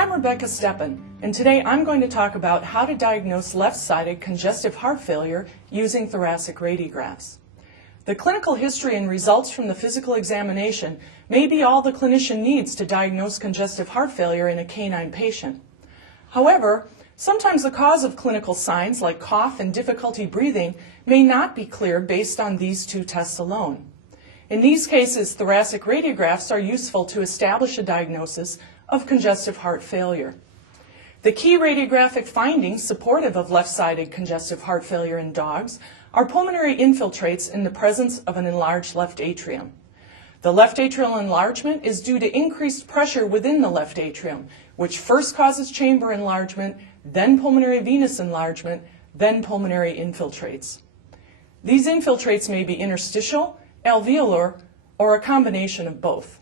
I'm Rebecca Stepien, and today I'm going to talk about how to diagnose left-sided congestive heart failure using thoracic radiographs. The clinical history and results from the physical examination may be all the clinician needs to diagnose congestive heart failure in a canine patient. However, sometimes the cause of clinical signs like cough and difficulty breathing may not be clear based on these two tests alone. In these cases, thoracic radiographs are useful to establish a diagnosis of congestive heart failure. The key radiographic findings supportive of left-sided congestive heart failure in dogs are pulmonary infiltrates in the presence of an enlarged left atrium. The left atrial enlargement is due to increased pressure within the left atrium, which first causes chamber enlargement, then pulmonary venous enlargement, then pulmonary infiltrates. These infiltrates may be interstitial, alveolar, or a combination of both.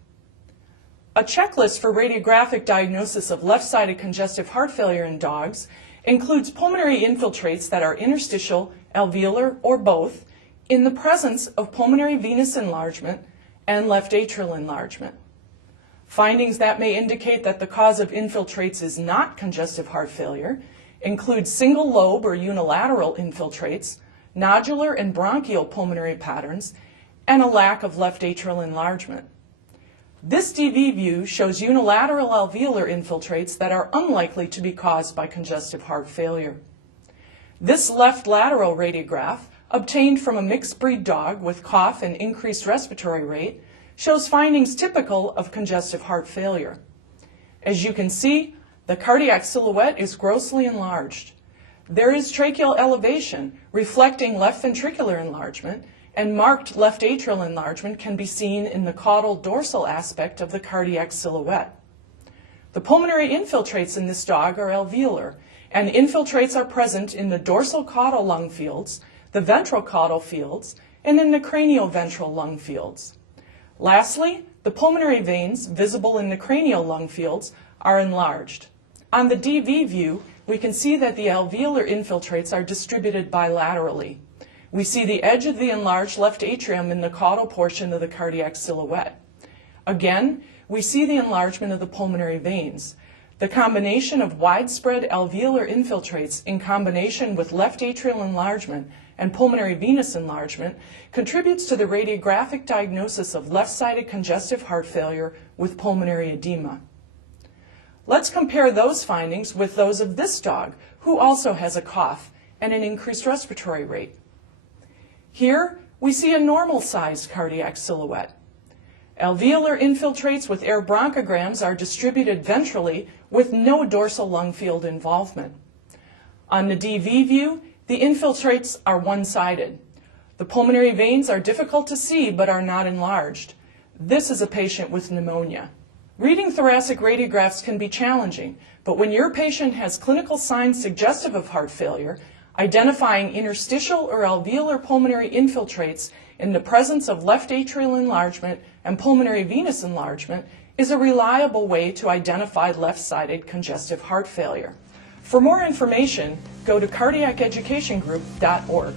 A checklist for radiographic diagnosis of left-sided congestive heart failure in dogs includes pulmonary infiltrates that are interstitial, alveolar, or both in the presence of pulmonary venous enlargement and left atrial enlargement. Findings that may indicate that the cause of infiltrates is not congestive heart failure include single lobe or unilateral infiltrates, nodular and bronchial pulmonary patterns, and a lack of left atrial enlargement. This DV view shows unilateral alveolar infiltrates that are unlikely to be caused by congestive heart failure. This left lateral radiograph, obtained from a mixed breed dog with cough and increased respiratory rate, shows findings typical of congestive heart failure. As you can see, the cardiac silhouette is grossly enlarged. There is tracheal elevation, reflecting left ventricular enlargement, and marked left atrial enlargement can be seen in the caudal dorsal aspect of the cardiac silhouette. The pulmonary infiltrates in this dog are alveolar, and infiltrates are present in the dorsal caudal lung fields, the ventral caudal fields, and in the cranioventral lung fields. Lastly, the pulmonary veins, visible in the cranial lung fields, are enlarged. On the DV view, we can see that the alveolar infiltrates are distributed bilaterally. We see the edge of the enlarged left atrium in the caudal portion of the cardiac silhouette. Again, we see the enlargement of the pulmonary veins. The combination of widespread alveolar infiltrates in combination with left atrial enlargement and pulmonary venous enlargement contributes to the radiographic diagnosis of left-sided congestive heart failure with pulmonary edema. Let's compare those findings with those of this dog, who also has a cough and an increased respiratory rate. Here, we see a normal-sized cardiac silhouette. Alveolar infiltrates with air bronchograms are distributed ventrally with no dorsal lung field involvement. On the DV view, the infiltrates are one-sided. The pulmonary veins are difficult to see but are not enlarged. This is a patient with pneumonia. Reading thoracic radiographs can be challenging, but when your patient has clinical signs suggestive of heart failure, identifying interstitial or alveolar pulmonary infiltrates in the presence of left atrial enlargement and pulmonary venous enlargement is a reliable way to identify left-sided congestive heart failure. For more information, go to cardiaceducationgroup.org.